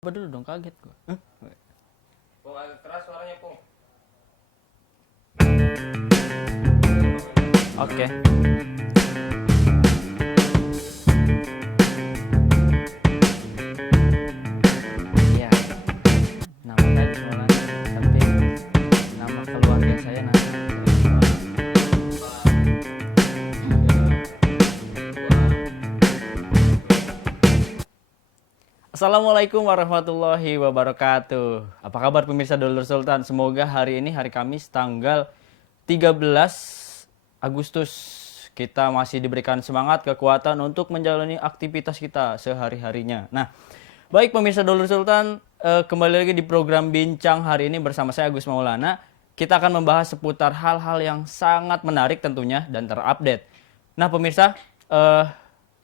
Apa dulu dong, kaget gua. Pung, agak keras suaranya, Pung. Oke. Ya, nama tadi Maulana, tapi nama keluarga saya nanti. Assalamualaikum warahmatullahi wabarakatuh. Apa kabar pemirsa Dulur Sultan? Semoga hari ini hari Kamis tanggal 13 Agustus kita masih diberikan semangat, kekuatan untuk menjalani aktivitas kita sehari-harinya. Nah, baik pemirsa Dulur Sultan, kembali lagi di program Bincang hari ini bersama saya Agus Maulana. Kita akan membahas seputar hal-hal yang sangat menarik tentunya dan terupdate. Nah pemirsa,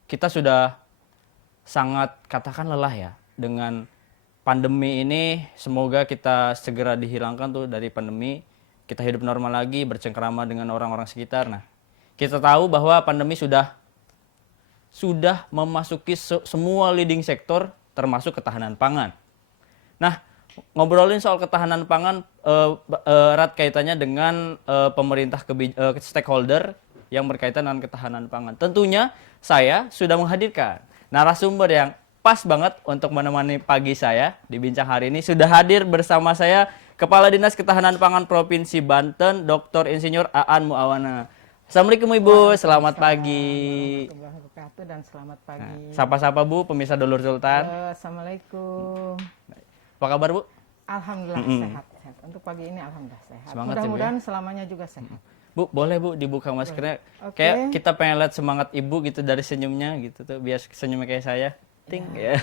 kita sudah sangat katakan lelah ya dengan pandemi ini. Semoga kita segera dihilangkan tuh dari pandemi, kita hidup normal lagi, bercengkrama dengan orang-orang sekitar. Nah, kita tahu bahwa pandemi sudah memasuki semua leading sektor termasuk ketahanan pangan. Nah, ngobrolin soal ketahanan pangan erat kaitannya dengan pemerintah stakeholder yang berkaitan dengan ketahanan pangan. Tentunya saya sudah menghadirkan narasumber yang pas banget untuk menemani pagi saya di Bincang hari ini. Sudah hadir bersama saya Kepala Dinas Ketahanan Pangan Provinsi Banten, Dr. Insinyur Aan Muawana. Assalamualaikum Ibu, selamat pagi. Warahmatullahi wabarakatuh dan selamat pagi. Nah, sapa-sapa Bu, pemirsa Dulur Sultan. Assalamualaikum. Apa kabar Bu? Alhamdulillah sehat. Untuk pagi ini alhamdulillah sehat. Semangat, mudah-mudahan selamanya juga sehat. Bu, boleh Bu dibuka maskernya. Oke. Kayak kita pengen lihat semangat Ibu gitu dari senyumnya gitu tuh, biar senyumnya kayak saya. Ting ya.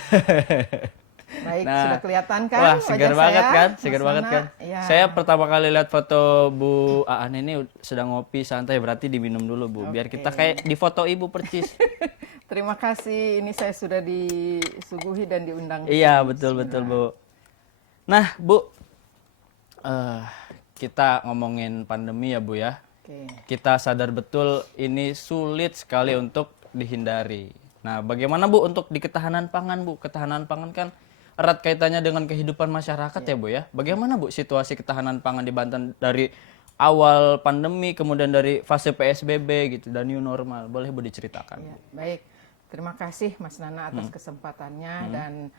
Baik, Nah, sudah kelihatan kan? Wah, segar wajah banget saya, kan? Mas Segar banget Nana? kan? Ya. Saya pertama kali lihat foto Bu Aan ini sedang ngopi santai, berarti diminum dulu Bu, biar kita kayak di foto Ibu percis. Terima kasih. Ini saya sudah disuguhi dan diundang. Iya, betul-betul Bu. Nah, Bu, kita ngomongin pandemi ya Bu ya. Oke. Kita sadar betul ini sulit sekali untuk dihindari. Nah, bagaimana Bu untuk di ketahanan pangan Bu? Ketahanan pangan kan erat kaitannya dengan kehidupan masyarakat ya Bu ya. Bagaimana Bu situasi ketahanan pangan di Banten dari awal pandemi, kemudian dari fase PSBB gitu dan new normal? Boleh Bu diceritakan? Ya, baik. Terima kasih Mas Nana atas kesempatannya dan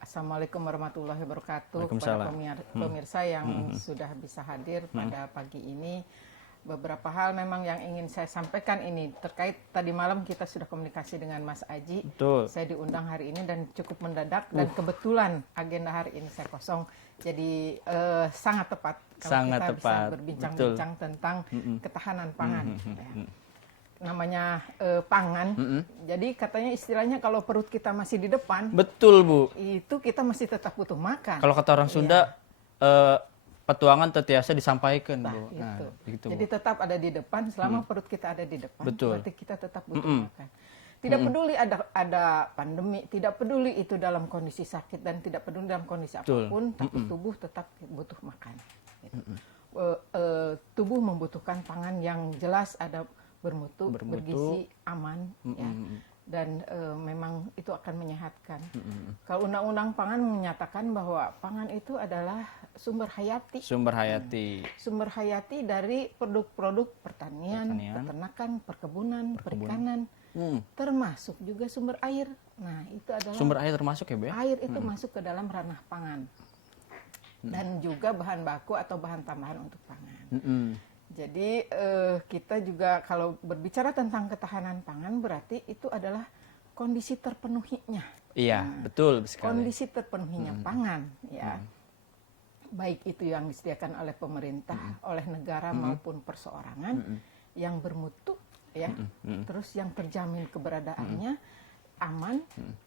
Assalamualaikum warahmatullahi wabarakatuh kepada pemirsa yang sudah bisa hadir pada pagi ini. Beberapa hal memang yang ingin saya sampaikan ini terkait tadi malam kita sudah komunikasi dengan Mas Aji. Betul. Saya diundang hari ini dan cukup mendadak dan kebetulan agenda hari ini saya kosong. Jadi sangat tepat kalau Sangat kita tepat. bisa berbincang-bincang tentang ketahanan pangan. Ya. Namanya pangan. Jadi katanya istilahnya kalau perut kita masih di depan, Betul Bu. itu kita masih tetap butuh makan. Kalau kata orang Sunda, petualangan tetiasa disampaikan Bu. Gitu. Nah, gitu Bu. Jadi tetap ada di depan selama perut kita ada di depan. Betul. Berarti kita tetap butuh makan. Tidak peduli ada pandemi, tidak peduli itu dalam kondisi sakit dan tidak peduli dalam kondisi apapun, tapi tubuh tetap butuh makan. Gitu. Tubuh membutuhkan pangan yang jelas ada bermutu, bergizi, aman, ya. Dan memang itu akan menyehatkan. Kalau undang-undang pangan menyatakan bahwa pangan itu adalah sumber hayati. Sumber hayati. Sumber hayati dari produk-produk pertanian, peternakan, perkebunan, perikanan, termasuk juga sumber air. Nah, itu adalah Sumber air termasuk ya Bu ya? air itu masuk ke dalam ranah pangan. Dan juga bahan baku atau bahan tambahan untuk pangan. Jadi kita juga kalau berbicara tentang ketahanan pangan berarti itu adalah kondisi terpenuhinya. Iya, betul sekali. Kondisi terpenuhinya pangan, ya. Baik itu yang disediakan oleh pemerintah, oleh negara maupun perseorangan yang bermutu, ya. Terus yang terjamin keberadaannya aman,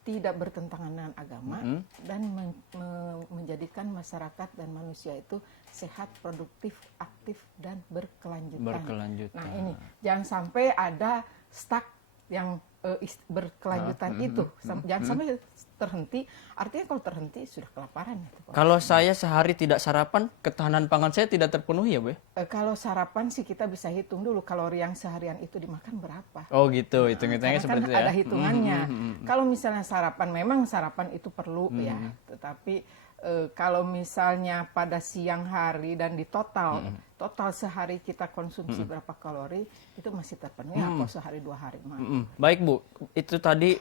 tidak bertentangan dengan agama dan menjadikan masyarakat dan manusia itu sehat, produktif, aktif dan berkelanjutan. Nah ini jangan sampai ada stuck yang berkelanjutan itu. Jangan sampai terhenti. Artinya kalau terhenti sudah kelaparan. Itu, Kalau saya sehari tidak sarapan, ketahanan pangan saya tidak terpenuhi ya Bu? kalau sarapan sih kita bisa hitung dulu kalori yang seharian itu dimakan berapa. Oh gitu, hitung-hitungnya Karena seperti kan itu ya. ada hitungannya. Kalau misalnya sarapan, memang sarapan itu perlu ya. Tetapi kalau misalnya pada siang hari dan di total sehari kita konsumsi berapa kalori, itu masih terpenuhi apa sehari 2 hari. Baik Bu, itu tadi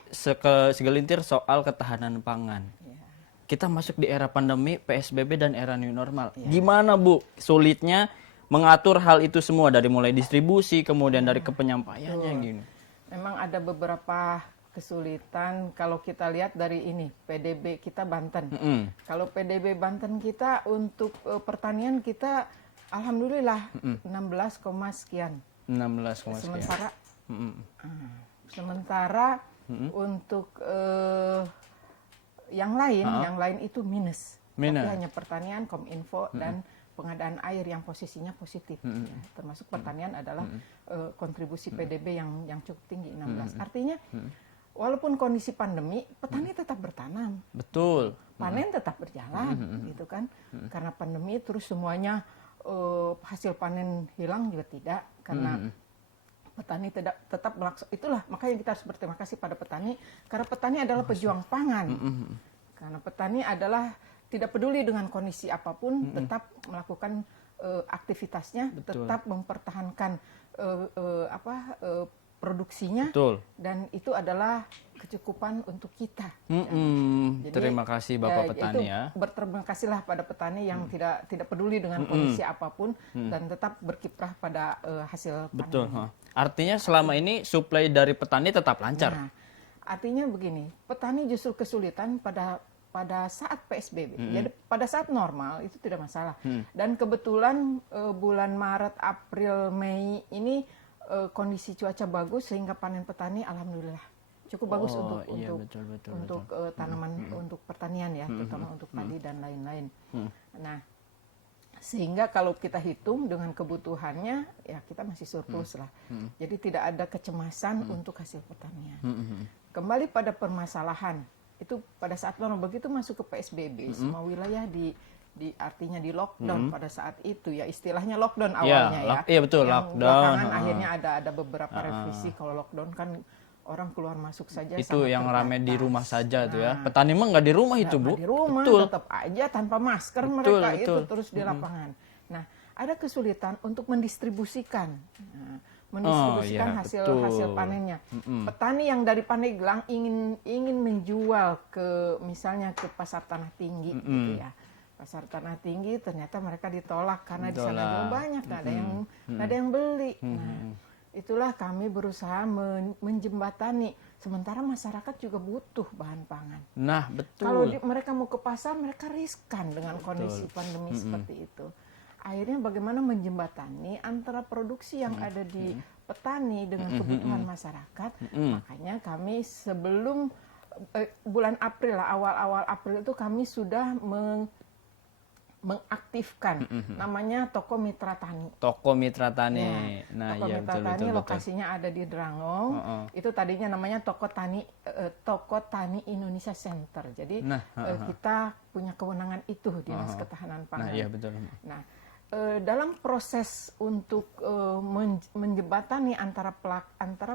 segelintir soal ketahanan pangan. Ya. Kita masuk di era pandemi, PSBB dan era new normal. Gimana Bu sulitnya mengatur hal itu semua dari mulai distribusi, kemudian dari kepenyampaiannya gini? Memang ada beberapa kesulitan kalau kita lihat dari ini PDB kita Banten. Kalau PDB Banten kita untuk pertanian kita alhamdulillah 16, sekian. 16, sekian. Sementara untuk yang lain itu minus. Tapi hanya pertanian, Kominfo dan pengadaan air yang posisinya positif. Ya, termasuk pertanian adalah kontribusi PDB yang cukup tinggi 16. Artinya walaupun kondisi pandemi, petani tetap bertanam. Betul. Panen tetap berjalan, gitu kan? Karena pandemi terus semuanya hasil panen hilang juga tidak, karena petani tetap melaksanakan. Itulah makanya kita harus berterima kasih pada petani, karena petani adalah pejuang pangan. Karena petani adalah tidak peduli dengan kondisi apapun, tetap melakukan aktivitasnya, tetap mempertahankan produksinya. Betul. Dan itu adalah kecukupan untuk kita. Jadi, terima kasih Bapak petani ya. Berterima kasihlah pada petani yang tidak peduli dengan kondisi apapun dan tetap berkiprah pada hasil panen. Betul. Artinya selama ini suplai dari petani tetap lancar. Nah, artinya begini, petani justru kesulitan pada saat PSBB. Jadi pada saat normal itu tidak masalah. Dan kebetulan bulan Maret, April, Mei ini kondisi cuaca bagus sehingga panen petani alhamdulillah cukup bagus untuk tanaman untuk pertanian ya, terutama untuk padi dan lain-lain. Nah, sehingga kalau kita hitung dengan kebutuhannya ya kita masih surplus lah. Jadi tidak ada kecemasan untuk hasil pertanian. Kembali pada permasalahan itu pada saat normal begitu masuk ke PSBB semua wilayah artinya di lockdown pada saat itu ya, istilahnya lockdown awalnya ya. Iya betul, yang lockdown. Belakangan akhirnya ada beberapa revisi. Kalau lockdown kan orang keluar masuk saja itu yang terbatas. rame di rumah saja tuh ya. Petani mah nggak di rumah itu Bu. Di rumah betul. tetap aja tanpa masker mereka itu terus di lapangan. Nah, ada kesulitan untuk mendistribusikan. Hasil panennya. Petani yang dari Pandeglang ingin menjual ke misalnya ke pasar tanah tinggi gitu ya. Pasar tanah tinggi ternyata mereka ditolak karena di sana juga banyak nggak ada yang beli. Nah, itulah kami berusaha menjembatani. Sementara masyarakat juga butuh bahan pangan. Nah betul. Kalau mereka mau ke pasar mereka riskan dengan kondisi pandemi seperti itu. Akhirnya bagaimana menjembatani antara produksi yang ada di petani dengan kebutuhan masyarakat. Makanya kami sebelum bulan April lah, awal-awal April itu kami sudah mengaktifkan namanya Toko Mitra Tani. Toko Mitra Tani. Ya, Nah, Toko iya Mitra Tani lokasinya ada di Drangong. Itu tadinya namanya Toko Tani Indonesia Center. Jadi kita punya kewenangan itu Dinas Ketahanan Pangan. Nah, iya betul. Nah, dalam proses untuk menjembatani antara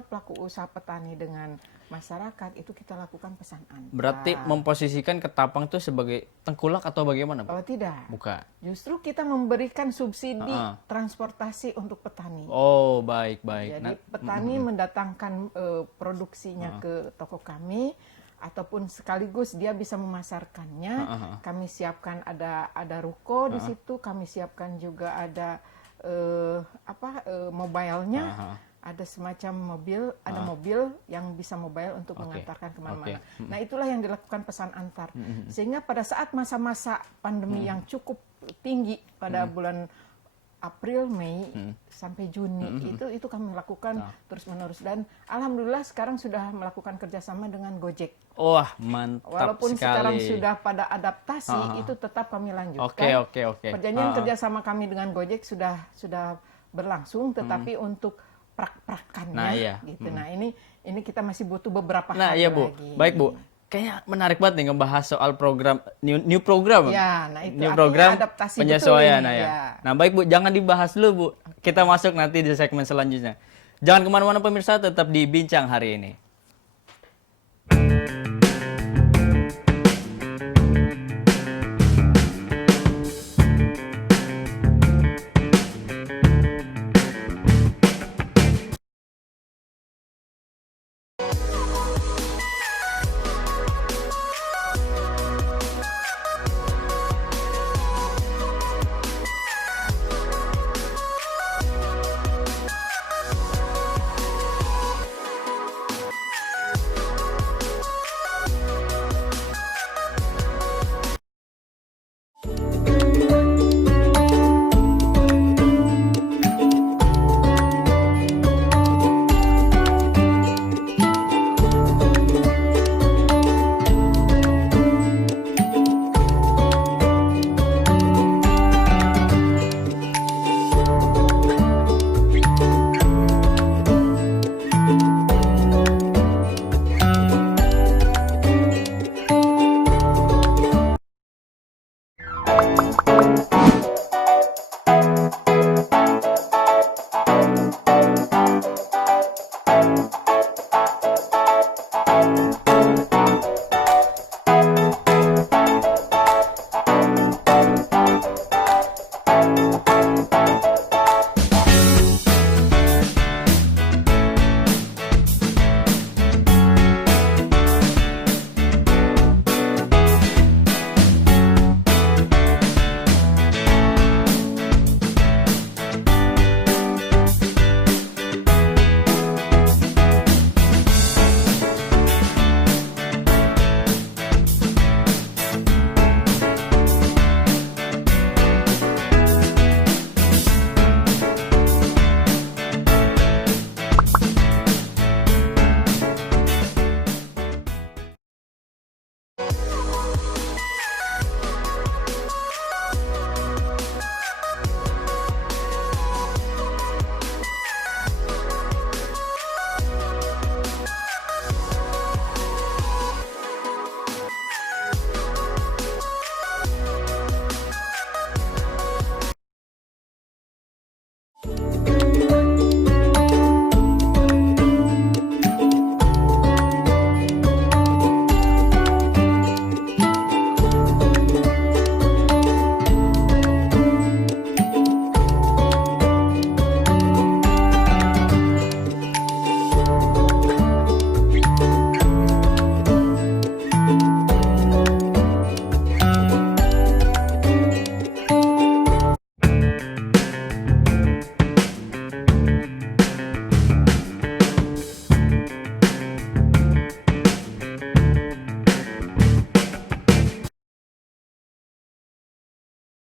pelaku usaha petani dengan masyarakat itu kita lakukan pesan antar. Berarti memposisikan Ketapang itu sebagai tengkulak atau bagaimana, Pak? Oh tidak. Bukan. Justru kita memberikan subsidi transportasi untuk petani. Oh baik. Jadi petani mendatangkan produksinya ke toko kami. Ataupun sekaligus dia bisa memasarkannya, kami siapkan ada ruko di situ, kami siapkan juga ada mobilenya, ada semacam mobil yang bisa mobile untuk mengantarkan kemana-mana. Nah itulah yang dilakukan pesan antar, sehingga pada saat masa-masa pandemi yang cukup tinggi pada bulan April, Mei sampai Juni itu kami lakukan terus-menerus dan alhamdulillah sekarang sudah melakukan kerjasama dengan Gojek. Wah mantap Walaupun sekali. sekarang sudah pada adaptasi itu tetap kami lanjutkan. Oke. Perjanjian kerjasama kami dengan Gojek sudah berlangsung, tetapi untuk prak-prakannya Nah, iya. gitu. Nah, ini kita masih butuh beberapa Nah, hari iya Bu. lagi. Baik Bu. Kayaknya menarik banget nih ngebahas soal program new program. Ya, nah itu new artinya program adaptasi penyesuaian betul nah, ini, ya. ya. Nah, baik Bu, jangan dibahas dulu Bu. Kita masuk nanti di segmen selanjutnya. Jangan kemana-mana pemirsa, tetap di Bincang hari ini.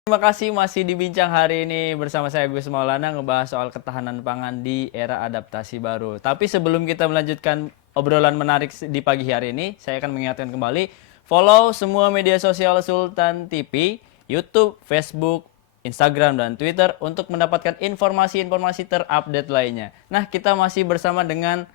Terima kasih masih dibincang hari ini bersama saya Gus Maulana ngebahas soal ketahanan pangan di era adaptasi baru. Tapi sebelum kita melanjutkan obrolan menarik di pagi hari ini, saya akan mengingatkan kembali follow semua media sosial Sultan TV, YouTube, Facebook, Instagram, dan Twitter untuk mendapatkan informasi-informasi terupdate lainnya. Nah, kita masih bersama dengan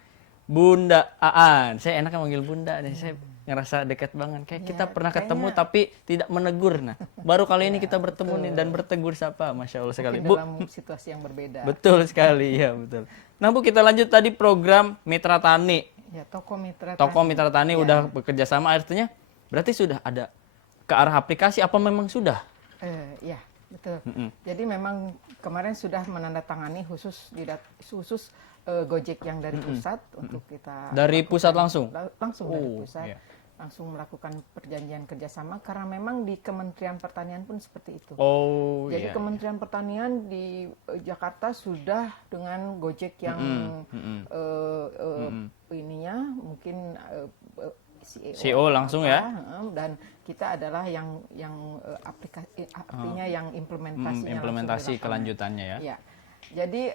Bunda Aan. Saya enaknya manggil Bunda nih, saya ngerasa dekat banget. Kayak kita pernah ketemu tapi tidak menegur. Nah, baru kali ini kita bertemu nih dan bertegur sapa. Masya Allah sekali. Bu, dalam situasi yang berbeda. betul sekali, ya betul. Nah Bu, kita lanjut tadi program Mitra Tani. Ya, Toko Mitra Toko Tani. Mitra Tani udah bekerja sama, artinya berarti sudah ada ke arah aplikasi apa memang sudah? Ya, betul. Jadi memang kemarin sudah menandatangani khusus Gojek yang dari pusat untuk kita Dari pusat langsung? Langsung dari pusat. Iya. Langsung melakukan perjanjian kerjasama karena memang di Kementerian Pertanian pun seperti itu. Oh, Jadi iya. Kementerian Pertanian di Jakarta sudah dengan Gojek yang ininya mungkin CEO langsung ya. Dan kita adalah yang aplikasi artinya yang implementasinya Implementasi langsung di lapangan. kelanjutannya ya. Ya. Jadi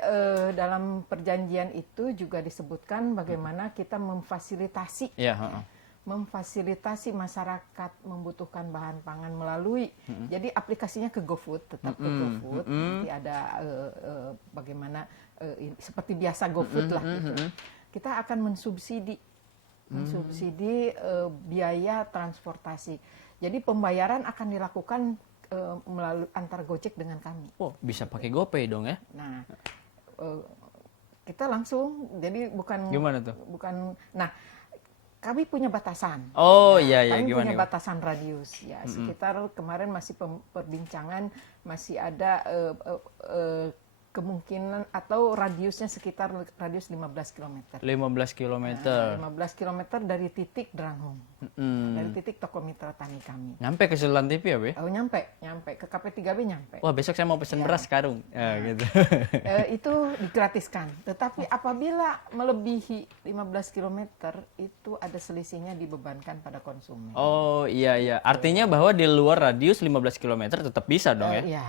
dalam perjanjian itu juga disebutkan bagaimana kita memfasilitasi Iya, memfasilitasi masyarakat membutuhkan bahan pangan melalui, jadi aplikasinya ke GoFood, tetap ke GoFood, nanti ada bagaimana seperti biasa GoFood lah gitu. Kita akan mensubsidi biaya transportasi. Jadi pembayaran akan dilakukan melalui antar Gojek dengan kami. Oh, bisa pakai GoPay dong ya? Nah, kita langsung, jadi bukan Gimana tuh? Nah, kami punya batasan. Oh, Nah, iya, iya. Kami Gimana, punya gimana? batasan radius. Ya, sekitar kemarin masih perbincangan, masih ada kemungkinan atau radiusnya sekitar radius 15 km. 15 kilometer. 15 km dari titik Dranghong. Dari titik toko mitra tani kami. Nyampe ke Sultan TV ya, Be? Oh, nyampe ke KP3B nyampe. Wah, besok saya mau pesen beras karung. Ya, gitu. Itu digratiskan. Tetapi apabila melebihi 15 km itu ada selisihnya dibebankan pada konsumen. Oh, iya, iya. Artinya bahwa di luar radius 15 km tetap bisa dong ya? Iya,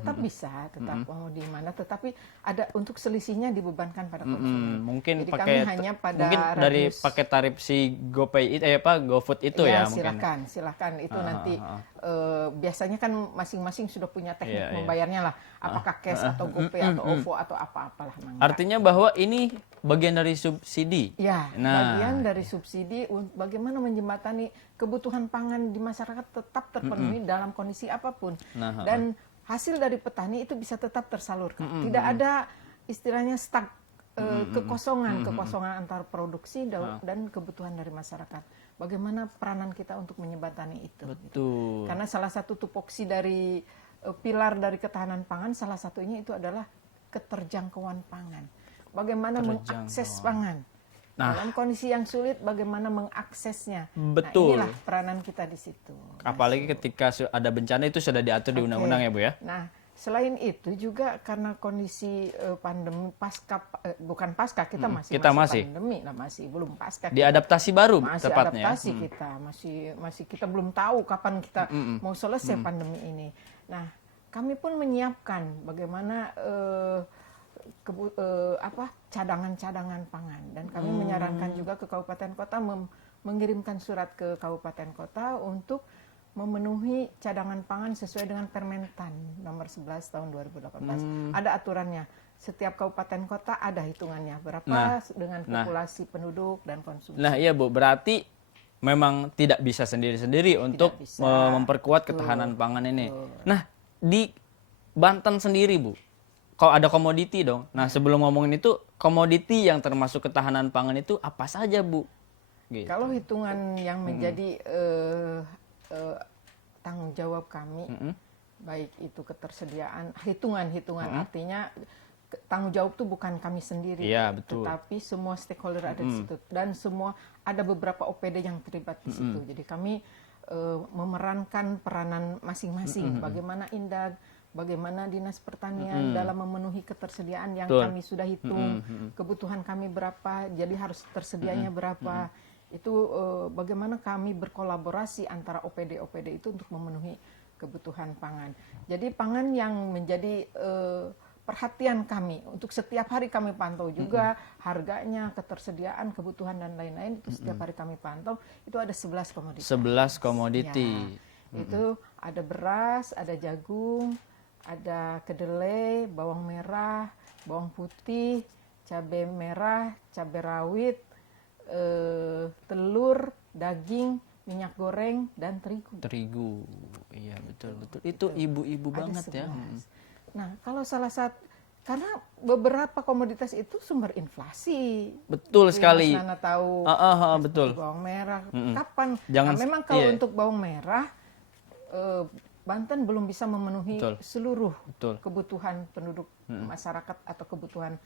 tetap bisa, tetap mau di mana, tetapi ada untuk selisihnya dibebankan pada konsumen. Mungkin Jadi pakai kami hanya pada mungkin dari radius. pakai tarif si GoPay itu GoFood itu ya mungkin. Silakan itu nanti biasanya kan masing-masing sudah punya teknik Iya, iya. membayarnya lah, apakah cash atau GoPay atau OVO atau apa-apalah. Artinya bahwa ini bagian dari subsidi. Ya, Nah. bagian dari subsidi bagaimana menjembatani kebutuhan pangan di masyarakat tetap terpenuhi dalam kondisi apapun. Nah, Dan hasil dari petani itu bisa tetap tersalurkan. Tidak ada istilahnya stuck, kekosongan antar produksi dan kebutuhan dari masyarakat. Bagaimana peranan kita untuk menjembatani itu? Betul. Karena salah satu tupoksi dari pilar dari ketahanan pangan, salah satunya itu adalah keterjangkauan pangan. Bagaimana mengakses pangan. Dalam kondisi yang sulit, bagaimana mengaksesnya. Betul. Nah, inilah peranan kita di situ. Apalagi ketika ada bencana itu sudah diatur di undang-undang ya, Bu ya? Nah, selain itu juga karena kondisi pandemi bukan pasca, kita masih pandemi, masih belum pasca. Diadaptasi baru masih tepatnya. Adaptasi kita, masih kita belum tahu kapan kita mau selesai pandemi ini. Nah, kami pun menyiapkan bagaimana cadangan-cadangan pangan, dan kami menyarankan juga ke kabupaten kota mengirimkan surat ke kabupaten kota untuk memenuhi cadangan pangan sesuai dengan Permentan nomor 11 tahun 2018. Ada aturannya. Setiap kabupaten kota ada hitungannya berapa dengan populasi penduduk dan konsumsi. Nah, iya Bu, berarti memang tidak bisa sendiri-sendiri untuk memperkuat ketahanan pangan ini. Nah, di Banten sendiri, Bu, kalau ada komoditi dong. Nah, sebelum ngomongin itu, komoditi yang termasuk ketahanan pangan itu apa saja, Bu? Gitu. Kalau hitungan yang menjadi tanggung jawab kami, baik itu ketersediaan, hitungan artinya tanggung jawab itu bukan kami sendiri, Iya, betul. tetapi semua stakeholder ada di situ, dan semua ada beberapa OPD yang terlibat di situ. Jadi kami memerankan peranan masing-masing, bagaimana Indag, bagaimana Dinas Pertanian dalam memenuhi ketersediaan yang kami sudah hitung, kebutuhan kami berapa, jadi harus tersedianya berapa. Itu bagaimana kami berkolaborasi antara OPD-OPD itu untuk memenuhi kebutuhan pangan. Jadi pangan yang menjadi perhatian kami untuk setiap hari kami pantau juga harganya, ketersediaan, kebutuhan dan lain-lain itu setiap hari kami pantau. Itu ada 11 komoditas. 11 komoditi. Ya, itu ada beras, ada jagung, ada kedelai, bawang merah, bawang putih, cabai merah, cabai rawit, telur, daging, minyak goreng, dan terigu. Terigu, iya betul. Itu ibu-ibu banget 11. ya. Nah, kalau salah satu, karena beberapa komoditas itu sumber inflasi. Betul sekali. Mas Nana tahu. Betul. Bawang merah, kapan? Jangan, memang kalau untuk bawang merah, Banten belum bisa memenuhi seluruh kebutuhan penduduk masyarakat atau kebutuhan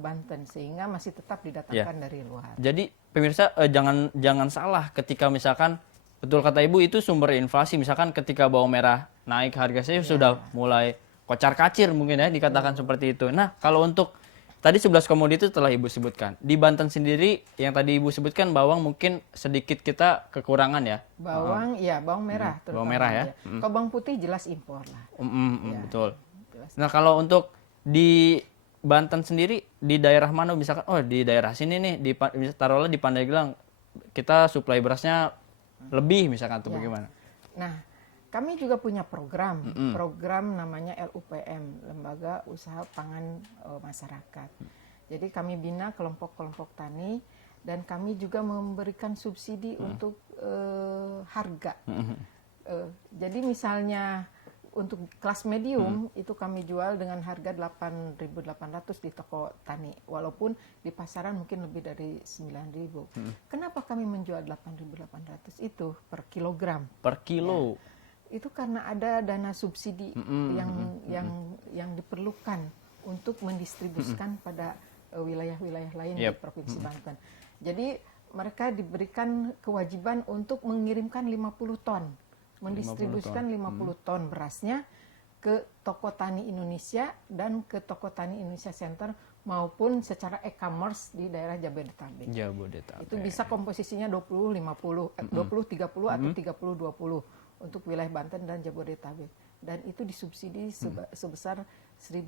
Banten, sehingga masih tetap didatangkan dari luar. Jadi pemirsa jangan salah ketika misalkan betul kata Ibu itu sumber inflasi, misalkan ketika bawang merah naik harganya sudah mulai kocar-kacir mungkin ya dikatakan seperti itu. Nah, kalau untuk tadi 11 komoditi telah Ibu sebutkan. Di Banten sendiri yang tadi Ibu sebutkan bawang mungkin sedikit kita kekurangan ya. Bawang, bawang merah. Bawang merah ya. Kalau bawang putih jelas impor lah. Betul. Nah, kalau untuk di Banten sendiri di daerah mana misalkan di daerah sini nih taruhlah di Pandeglang kita suplai berasnya lebih misalkan atau Ya. bagaimana? Nah, kami juga punya program namanya LUPM, Lembaga Usaha Pangan Masyarakat. Jadi kami bina kelompok-kelompok tani dan kami juga memberikan subsidi untuk harga. Jadi misalnya untuk kelas medium itu kami jual dengan harga 8.800 di toko tani, walaupun di pasaran mungkin lebih dari 9.000. Kenapa kami menjual 8.800 itu per kilogram? Per kilo. Ya, itu karena ada dana subsidi yang diperlukan untuk mendistribusikan pada wilayah-wilayah lain di Provinsi Banten. Jadi mereka diberikan kewajiban untuk mengirimkan 50 ton. Mendistribusikan 50 ton berasnya ke toko tani Indonesia dan ke toko tani Indonesia Center maupun secara e-commerce di daerah Jabodetabek. Itu bisa komposisinya 20-50, 20-30 atau 30-20 untuk wilayah Banten dan Jabodetabek. Dan itu disubsidi sebesar 1.200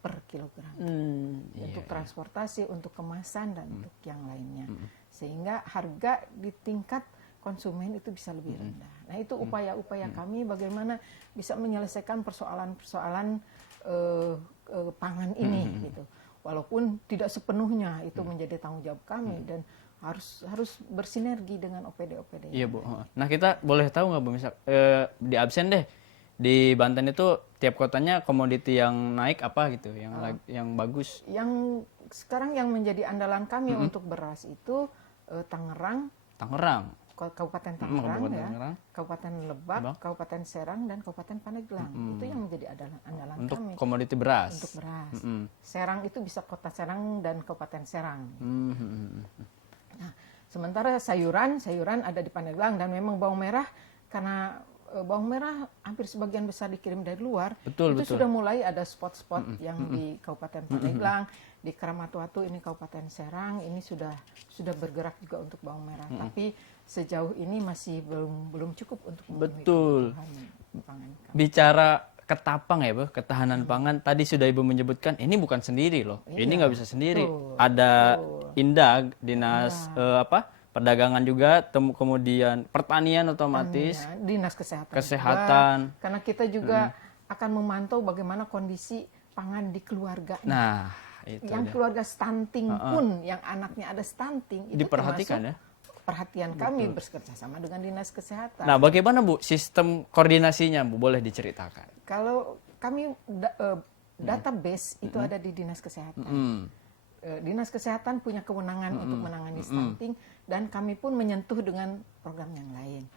per kilogram. Untuk transportasi, untuk kemasan dan untuk yang lainnya. Sehingga harga di tingkat konsumen itu bisa lebih rendah. Nah, itu upaya-upaya kami bagaimana bisa menyelesaikan persoalan-persoalan pangan ini gitu. Walaupun tidak sepenuhnya itu menjadi tanggung jawab kami dan harus bersinergi dengan OPD-OPD. Iya, Bu. Nah, kita boleh tahu nggak, Bu, misal di absen deh. Di Banten itu tiap kotanya komoditi yang naik apa gitu, yang bagus. Yang sekarang yang menjadi andalan kami untuk beras itu Tangerang, Kabupaten Tangerang, Kabupaten Lebak, Kabupaten Serang, dan Kabupaten Pandeglang. Itu yang menjadi andalan untuk kami. komoditi beras. Untuk beras. Serang itu bisa Kota Serang dan Kabupaten Serang. Nah, sementara sayuran ada di Pandeglang, dan memang bawang merah, karena bawang merah hampir sebagian besar dikirim dari luar. Itu sudah mulai ada spot-spot yang di Kabupaten Pandeglang, di Kramatwatu ini Kabupaten Serang, ini sudah bergerak juga untuk bawang merah. Tapi sejauh ini masih belum cukup untuk memenuhi kebutuhan pangan kami. Bicara ketapang ya, Bu, ketahanan pangan. Tadi sudah Ibu menyebutkan ini bukan sendiri loh. Ini nggak bisa sendiri. Ada Indag, Dinas Perdagangan juga, kemudian pertanian otomatis, Dinas Kesehatan. Juga, karena kita juga akan memantau bagaimana kondisi pangan di keluarga. Nah, itu yang keluarga stunting pun, yang anaknya ada stunting, itu diperhatikan ya. Perhatian kami bekerja sama dengan Dinas Kesehatan. Nah, bagaimana, Bu, sistem koordinasinya, Bu? Boleh diceritakan? Kalau kami database itu ada di Dinas Kesehatan. Dinas Kesehatan punya kewenangan untuk menangani stunting, dan kami pun menyentuh dengan program yang lain.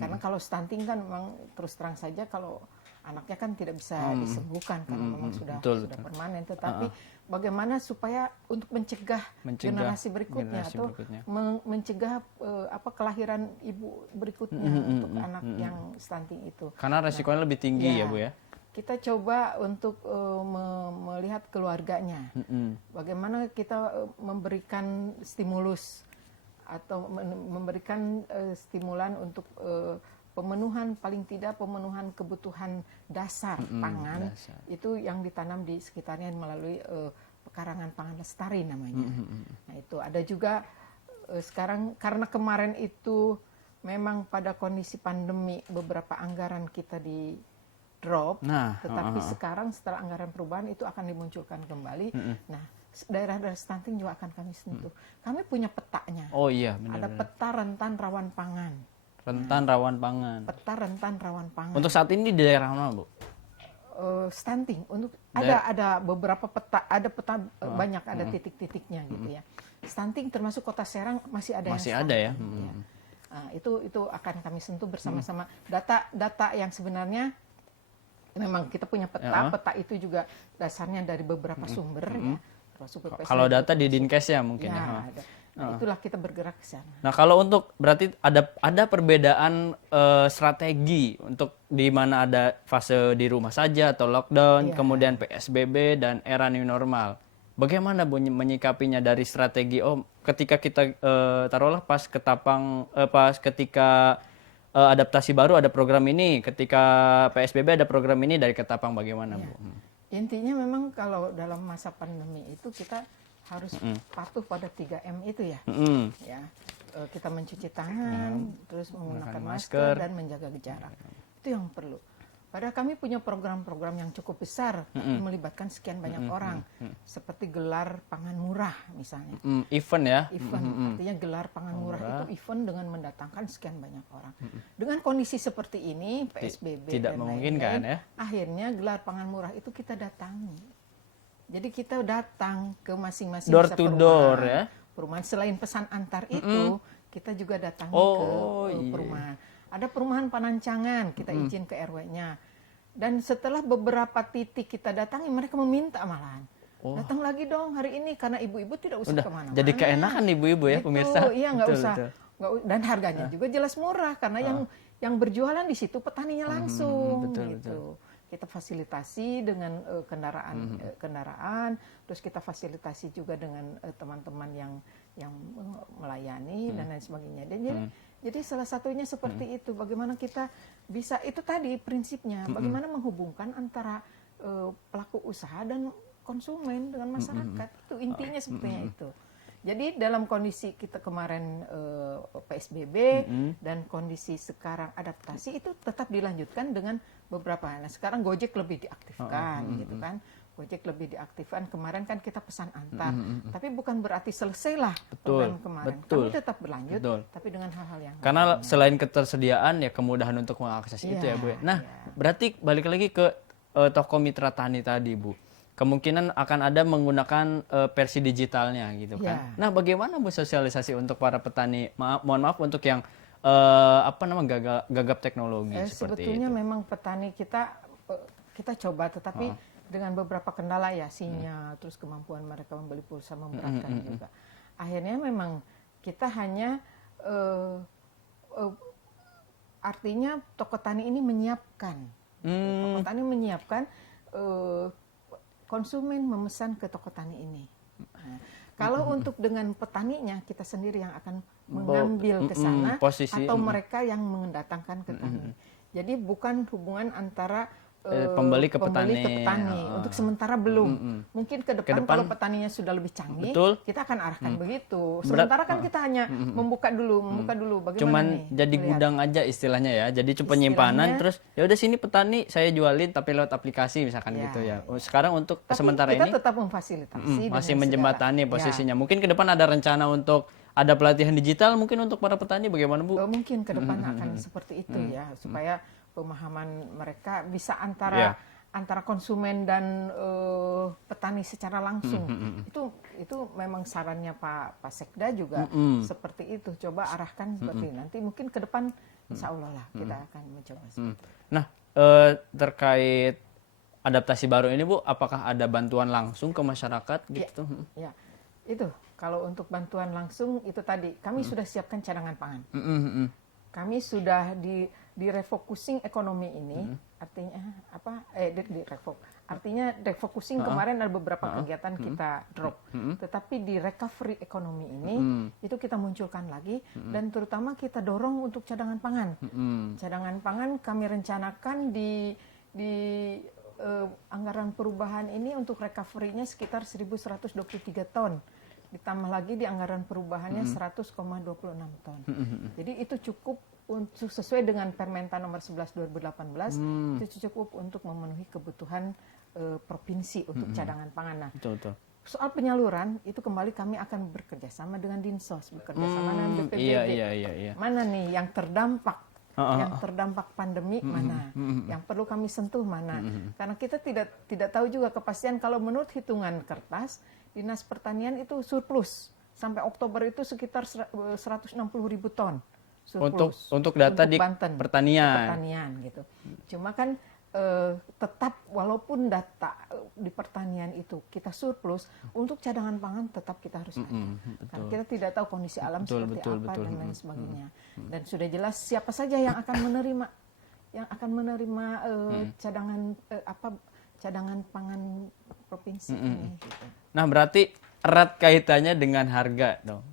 Karena kalau stunting kan memang terus terang saja kalau anaknya kan tidak bisa disembuhkan karena memang sudah permanen. Tetapi bagaimana supaya untuk mencegah generasi berikutnya atau mencegah kelahiran ibu berikutnya untuk anak yang stunting itu. Karena resikonya lebih tinggi ya, Bu ya. Kita coba untuk melihat keluarganya. Bagaimana kita memberikan stimulus atau memberikan stimulan untuk paling tidak pemenuhan kebutuhan dasar pangan itu yang ditanam di sekitarnya melalui pekarangan pangan lestari namanya. Nah, itu ada juga sekarang karena kemarin itu memang pada kondisi pandemi beberapa anggaran kita di drop, tetapi sekarang setelah anggaran perubahan itu akan dimunculkan kembali. Nah, daerah-daerah stunting juga akan kami sentuh. Kami punya petanya. Oh iya, benar. Ada peta rentan rawan pangan. Peta rentan rawan pangan. Untuk saat ini di daerah mana, Bu? Stunting. Untuk ada beberapa peta, banyak, ada titik-titiknya gitu ya. Stunting termasuk Kota Serang masih ada ya. Nah, itu akan kami sentuh bersama-sama. Data yang sebenarnya memang kita punya peta itu juga dasarnya dari beberapa sumber ya. Kalau data di Dinkes ya mungkin ya. Nah, itulah kita bergerak ke sana. Nah, kalau untuk berarti ada perbedaan strategi untuk di mana ada fase di rumah saja atau lockdown, kemudian PSBB dan era new normal. Bagaimana, Bu, menyikapinya dari strategi ketika kita taruhlah pas ketika adaptasi baru ada program ini, ketika PSBB ada program ini, dari Ketapang bagaimana, Bu? Intinya memang kalau dalam masa pandemi itu kita harus patuh pada 3M itu ya. Ya. kita mencuci tangan, terus menggunakan masker. masker dan menjaga jarak. Itu yang perlu. Padahal kami punya program-program yang cukup besar, tapi melibatkan sekian banyak orang, seperti gelar pangan murah misalnya. Event ya. Event, artinya gelar pangan murah itu event dengan mendatangkan sekian banyak orang. Dengan kondisi seperti ini, PSBB Tidak dan memungkinkan lain-lain, ya. akhirnya gelar pangan murah itu kita datangi. Jadi kita datang ke masing-masing Door desa to perumahan. door ya. Perumahan selain pesan antar itu, kita juga datangi Oh, ke iya. perumahan. Ada perumahan Panancangan, kita izin ke RW-nya. Dan setelah beberapa titik kita datangi, mereka meminta malahan. Datang lagi dong hari ini, karena ibu-ibu tidak usah Udah kemana-mana. jadi keenakan ibu-ibu ya Gitu, pemirsa. iya nggak Betul, usah. betul. Dan harganya juga jelas murah, karena yang berjualan di situ petaninya langsung. betul, gitu. Kita fasilitasi dengan kendaraan, terus kita fasilitasi juga dengan teman-teman yang melayani dan lain sebagainya. Dan jadi salah satunya seperti itu. Bagaimana kita bisa, itu tadi prinsipnya, bagaimana menghubungkan antara pelaku usaha dan konsumen dengan masyarakat. Itu intinya sebetulnya itu. Jadi dalam kondisi kita kemarin PSBB dan kondisi sekarang adaptasi itu tetap dilanjutkan dengan beberapa. Nah sekarang Gojek lebih diaktifkan gitu kan. Gojek lebih diaktifkan. Kemarin kan kita pesan antar. Tapi bukan berarti selesailah program kemarin. Betul. Kami tetap berlanjut tapi dengan hal-hal yang Karena lainnya. selain ketersediaan ya kemudahan untuk mengakses itu ya Bu. Nah, berarti balik lagi ke toko mitra tani tadi Bu. Kemungkinan akan ada menggunakan versi digitalnya gitu kan. Nah, bagaimana Bu sosialisasi untuk para petani? Mohon maaf untuk yang gagap teknologi seperti sebetulnya itu. memang petani kita coba, tetapi dengan beberapa kendala ya, sinyal, terus kemampuan mereka membeli pulsa memberatkan juga. Akhirnya memang kita hanya artinya toko tani ini menyiapkan, toko tani menyiapkan konsumen memesan ke toko tani ini. Nah, kalau untuk dengan petaninya, kita sendiri yang akan mengambil ke sana atau mereka yang mendatangkan ke kami. Jadi bukan hubungan antara pembeli ke petani. Untuk sementara belum. Mungkin ke depan kalau petaninya sudah lebih canggih, kita akan arahkan begitu. Sementara kan kita hanya membuka dulu. Bagaimana Cuman nih? jadi gudang aja istilahnya ya. Jadi cuma penyimpanan terus ya udah sini petani saya jualin tapi lewat aplikasi misalkan gitu ya. Sekarang untuk sementara kita ini tetap memfasilitasi masih dengan menjembatani segala. posisinya. Mungkin ke depan ada rencana untuk ada pelatihan digital mungkin untuk para petani bagaimana Bu? Mungkin ke depan akan seperti itu ya, supaya pemahaman mereka bisa antara konsumen dan petani secara langsung. Itu memang sarannya Pak Sekda juga seperti itu. Coba arahkan seperti nanti mungkin ke depan insya Allah lah kita akan mencoba. Nah, terkait adaptasi baru ini Bu, apakah ada bantuan langsung ke masyarakat gitu? Ya, itu kalau untuk bantuan langsung itu tadi kami sudah siapkan cadangan pangan. Kami sudah di refocusing ekonomi ini, artinya apa? Artinya refocusing kemarin ada beberapa kegiatan kita drop, tetapi di recovery ekonomi ini itu kita munculkan lagi dan terutama kita dorong untuk cadangan pangan. Cadangan pangan kami rencanakan di anggaran perubahan ini untuk recovery-nya sekitar 1.123 ton. Ditambah lagi di anggaran perubahannya 100,26 ton. Jadi itu cukup untuk sesuai dengan Permenta nomor 11 2018 itu cukup untuk memenuhi kebutuhan provinsi untuk cadangan pangan. Nah, Betul. soal penyaluran itu kembali kami akan bekerja sama dengan Dinsos, bekerja sama dengan BPBD. Iya. Mana nih yang terdampak? Yang terdampak pandemi mana? Yang perlu kami sentuh mana? Karena kita tidak tahu juga kepastian kalau menurut hitungan kertas Dinas Pertanian itu surplus sampai Oktober itu sekitar 160.000 ton surplus untuk data di Banten, pertanian gitu. Cuma kan tetap walaupun data di pertanian itu kita surplus, untuk cadangan pangan tetap kita harus ada. Karena kita tidak tahu kondisi alam seperti apa dan lain sebagainya. Dan sudah jelas siapa saja yang akan menerima cadangan pangan provinsi ini. Gitu. Nah, berarti erat kaitannya dengan harga dong.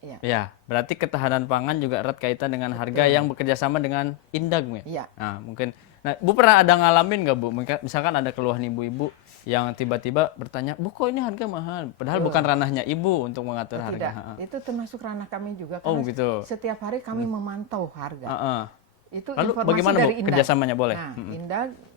Iya. Ya, berarti ketahanan pangan juga erat kaitan dengan harga yang bekerja sama dengan Indag ya. Iya. Nah, mungkin Nah, Bu pernah ada ngalamin nggak Bu? Misalkan ada keluhan ibu-ibu yang tiba-tiba bertanya, Bu kok ini harga mahal? Padahal bukan ranahnya Ibu untuk mengatur harga. Tidak, itu termasuk ranah kami juga. Oh, Karena gitu. setiap hari kami memantau harga. Heeh. Itu Lalu informasi bagaimana dari Bu Indag. kerjasamanya boleh? Nah,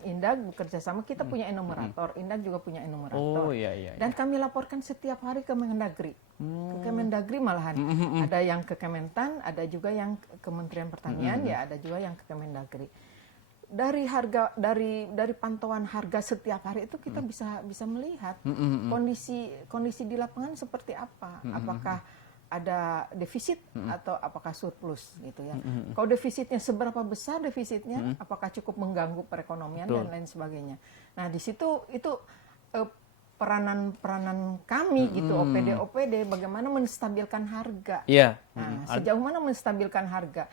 Indag bekerja sama, kita punya enumerator, Indag juga punya enumerator. Oh iya. Dan kami laporkan setiap hari ke Kemendagri. Ke Kemendagri malahan. Ada yang ke Kementan, ada juga yang ke Kementerian Pertanian, ya ada juga yang ke Kemendagri. Dari harga dari pantauan harga setiap hari itu kita bisa melihat kondisi di lapangan seperti apa. Apakah ada defisit atau apakah surplus gitu ya. Kalau defisitnya seberapa besar defisitnya, apakah cukup mengganggu perekonomian dan lain sebagainya. Nah, di situ itu peranan kami gitu, OPD bagaimana menstabilkan harga. Iya. Nah, sejauh mana menstabilkan harga?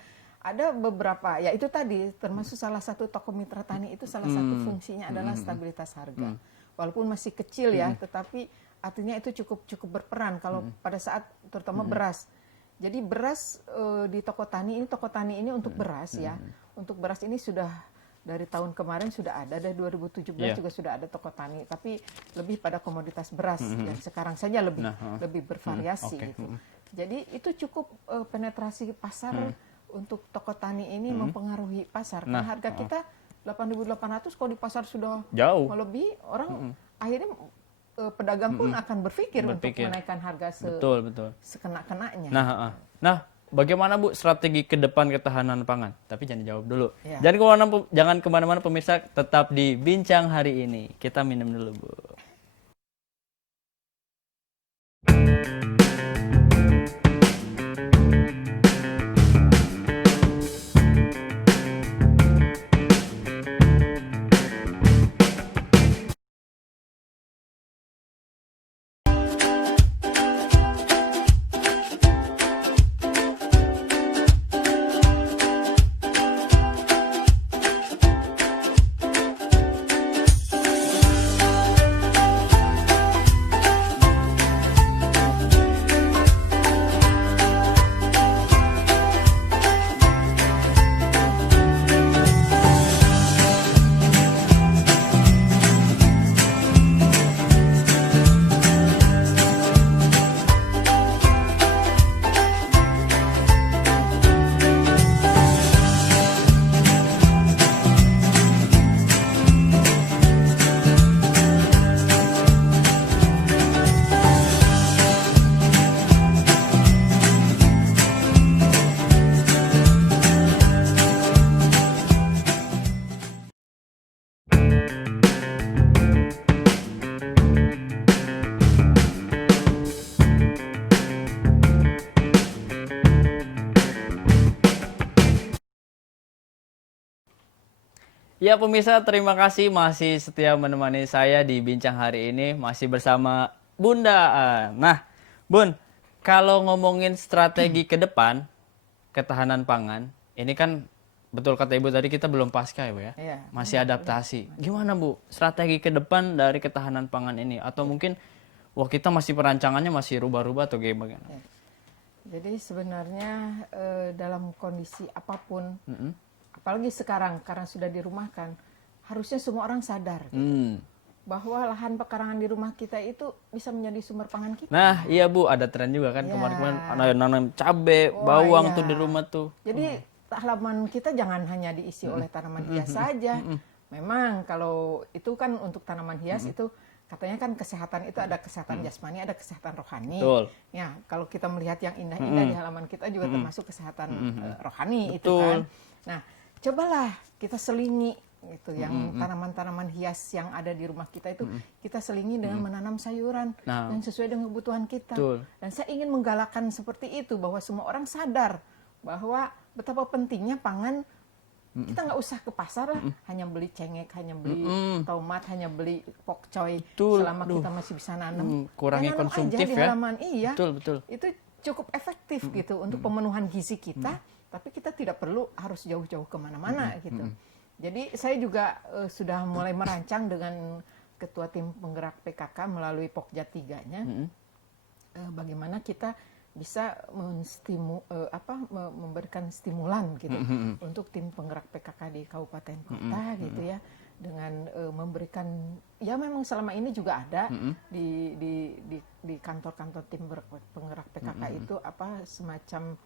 Ada beberapa, ya itu tadi termasuk salah satu toko mitra tani itu salah satu fungsinya adalah stabilitas harga. Walaupun masih kecil ya, tetapi artinya itu cukup berperan kalau pada saat terutama beras. Jadi beras di toko tani ini untuk beras ya. Untuk beras ini sudah dari tahun kemarin sudah ada, dari 2017 juga sudah ada toko tani, tapi lebih pada komoditas beras yang sekarang saja lebih bervariasi gitu. Jadi itu cukup penetrasi pasar untuk toko tani ini mempengaruhi pasar. Karena harga kita 8.800 kalau di pasar sudah jauh melebihi, orang akhirnya pedagang pun akan berpikir untuk menaikkan harga betul. sekena-kenanya. Nah, bagaimana Bu strategi ke depan ketahanan pangan? Tapi jangan jawab dulu. Ya. Jangan kemana-mana pemirsa, tetap di Bincang Hari Ini. Kita minum dulu Bu. Ya pemirsa, terima kasih masih setia menemani saya di Bincang Hari Ini, masih bersama Bunda. Nah, Bun, kalau ngomongin strategi ke depan ketahanan pangan, ini kan betul kata Ibu tadi, kita belum pasca ya Bu ya? Iya. Masih adaptasi. Gimana Bu strategi ke depan dari ketahanan pangan ini? Atau mungkin kita masih perancangannya masih rubah-rubah atau gimana? Ya. Jadi sebenarnya dalam kondisi apapun, apalagi sekarang karena sudah dirumahkan, harusnya semua orang sadar gitu, bahwa lahan pekarangan di rumah kita itu bisa menjadi sumber pangan kita. Nah, iya Bu, ada tren juga kan kemarin-kemarin nanam cabai, bawang tuh di rumah tuh. Jadi halaman kita jangan hanya diisi oleh tanaman hias saja. Memang kalau itu kan untuk tanaman hias itu katanya kan kesehatan itu ada kesehatan jasmani, ada kesehatan rohani. Betul. Ya, kalau kita melihat yang indah-indah di halaman kita juga termasuk kesehatan rohani itu Betul. kan. Nah, cobalah kita selingi gitu yang tanaman-tanaman hias yang ada di rumah kita itu kita selingi dengan menanam sayuran yang sesuai dengan kebutuhan kita. Betul. Dan saya ingin menggalakkan seperti itu bahwa semua orang sadar bahwa betapa pentingnya pangan. Kita nggak usah ke pasar lah, hanya beli cengek, hanya beli tomat, hanya beli pokcoy. Betul. Selama kita masih bisa nanam, kurangi nanam konsumtif aja di ya. halaman. Iya, Betul. itu cukup efektif gitu untuk pemenuhan gizi kita. Tapi kita tidak perlu harus jauh-jauh kemana-mana gitu. Jadi saya juga sudah mulai merancang dengan ketua tim penggerak PKK melalui Pokja 3-nya, bagaimana kita bisa memberikan stimulan gitu untuk tim penggerak PKK di kabupaten kota gitu ya, dengan memberikan, ya memang selama ini juga ada di kantor-kantor tim penggerak PKK itu semacam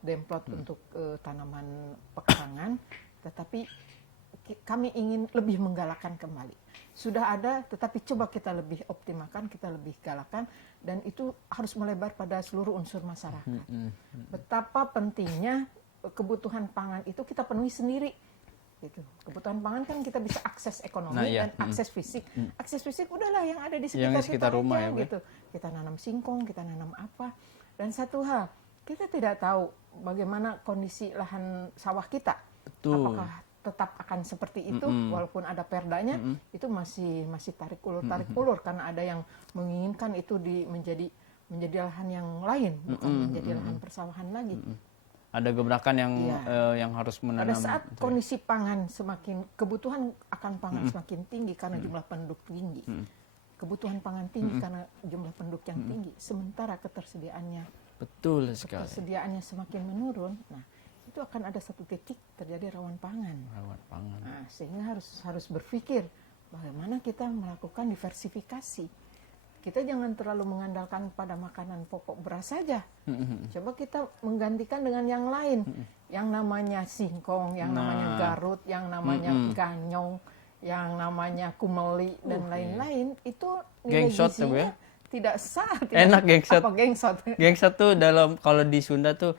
demplot untuk tanaman pekerangan, tetapi kami ingin lebih menggalakkan kembali. Sudah ada, tetapi coba kita lebih optimalkan, kita lebih galakan, dan itu harus melebar pada seluruh unsur masyarakat. Betapa pentingnya kebutuhan pangan itu kita penuhi sendiri. Gitu. Kebutuhan pangan kan kita bisa akses ekonomi dan akses fisik. Akses fisik udahlah yang ada di sekitar kita rumah aja, ya, gitu. Kita nanam singkong, kita nanam apa. Dan satu hal, kita tidak tahu bagaimana kondisi lahan sawah kita. Betul. Apakah tetap akan seperti itu walaupun ada perdanya, itu masih tarik ulur karena ada yang menginginkan itu menjadi lahan yang lain, bukan menjadi lahan persawahan lagi. Ada gebrakan yang harus menanam. Pada saat kondisi pangan kebutuhan akan pangan semakin tinggi karena jumlah penduduk tinggi, kebutuhan pangan tinggi karena jumlah penduduk yang tinggi, sementara ketersediaannya semakin menurun. Nah, itu akan ada satu titik terjadi rawan pangan. Nah, sehingga harus berpikir bagaimana kita melakukan diversifikasi. Kita jangan terlalu mengandalkan pada makanan pokok beras saja. Coba kita menggantikan dengan yang lain, yang namanya singkong, yang namanya garut, yang namanya ganyong, yang namanya kumeli dan lain-lain. Itu nilai gizinya tidak sah. Enak gengsot. Apa gengsot? Gengsot tuh kalau di Sunda tuh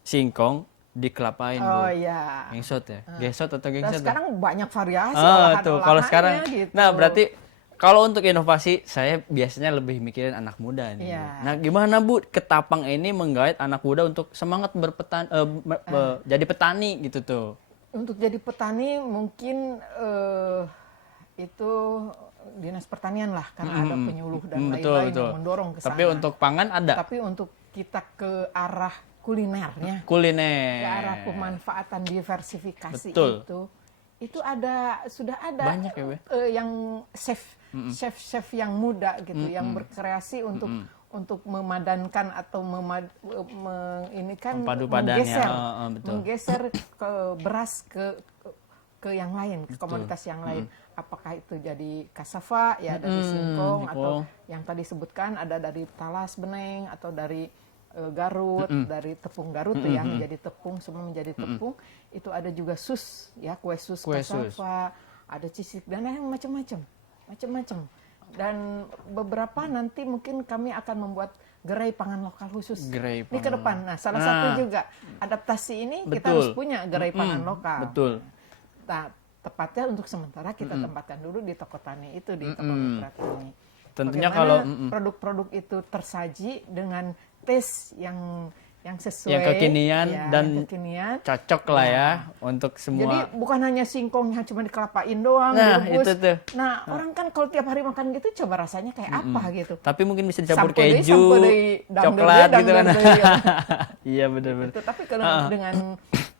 singkong dikelapain. Oh iya. Gengsot ya. Gengsot atau gengsot? Nah, sekarang banyak variasi kalau sekarang. gitu. Nah, berarti kalau untuk inovasi saya biasanya lebih mikirin anak muda nih. Iya. Nah, gimana Bu Ketapang ini menggait anak muda untuk semangat jadi petani gitu tuh? Untuk jadi petani mungkin itu Dinas Pertanian lah, karena ada penyuluh dan lain-lain yang mendorong ke sana. Tapi untuk pangan ada. Tapi untuk kita ke arah kulinernya, kuliner, ke arah pemanfaatan diversifikasi Betul. itu sudah ada banyak ya, yang chef yang muda gitu, yang berkreasi untuk memadankan atau menggeser ke beras ke yang lain, ke komoditas yang lain. Apakah itu jadi cassava ya dari singkong, atau yang tadi sebutkan ada dari talas beneng atau dari Garut, dari tepung Garut tuh yang menjadi tepung, semua menjadi tepung. Itu ada juga sus ya, kue sus cassava, ada cisik dan lain macam-macam. Dan beberapa nanti mungkin kami akan membuat gerai pangan lokal khusus ini ke depan. Nah, salah satu juga adaptasi ini kita harus punya gerai pangan lokal. Betul. Nah, tepatnya untuk sementara kita tempatkan dulu di toko tani itu, di toko mitra tani. Tentunya bagaimana kalau produk-produk itu tersaji dengan taste yang sesuai, yang kekinian dan kekinian, cocok lah ya untuk semua. Jadi bukan hanya singkongnya cuma dikelapain doang, nah direbus. itu tuh. Nah, orang kan kalau tiap hari makan gitu coba rasanya kayak apa gitu. Tapi mungkin bisa dicampur Sampo keju, coklat gitu kan. Iya benar-benar. Tapi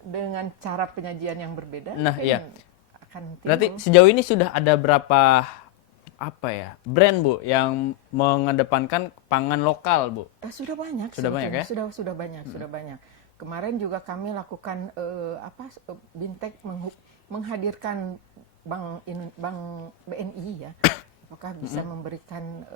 dengan cara penyajian yang berbeda, nah iya. Akan timbul. Berarti sejauh ini sudah ada berapa brand Bu yang mengedepankan pangan lokal Bu? Sudah banyak. Sudah banyak ya? Sudah banyak. Kemarin juga kami lakukan Bintek menghadirkan Bank BNI ya. Apakah bisa memberikan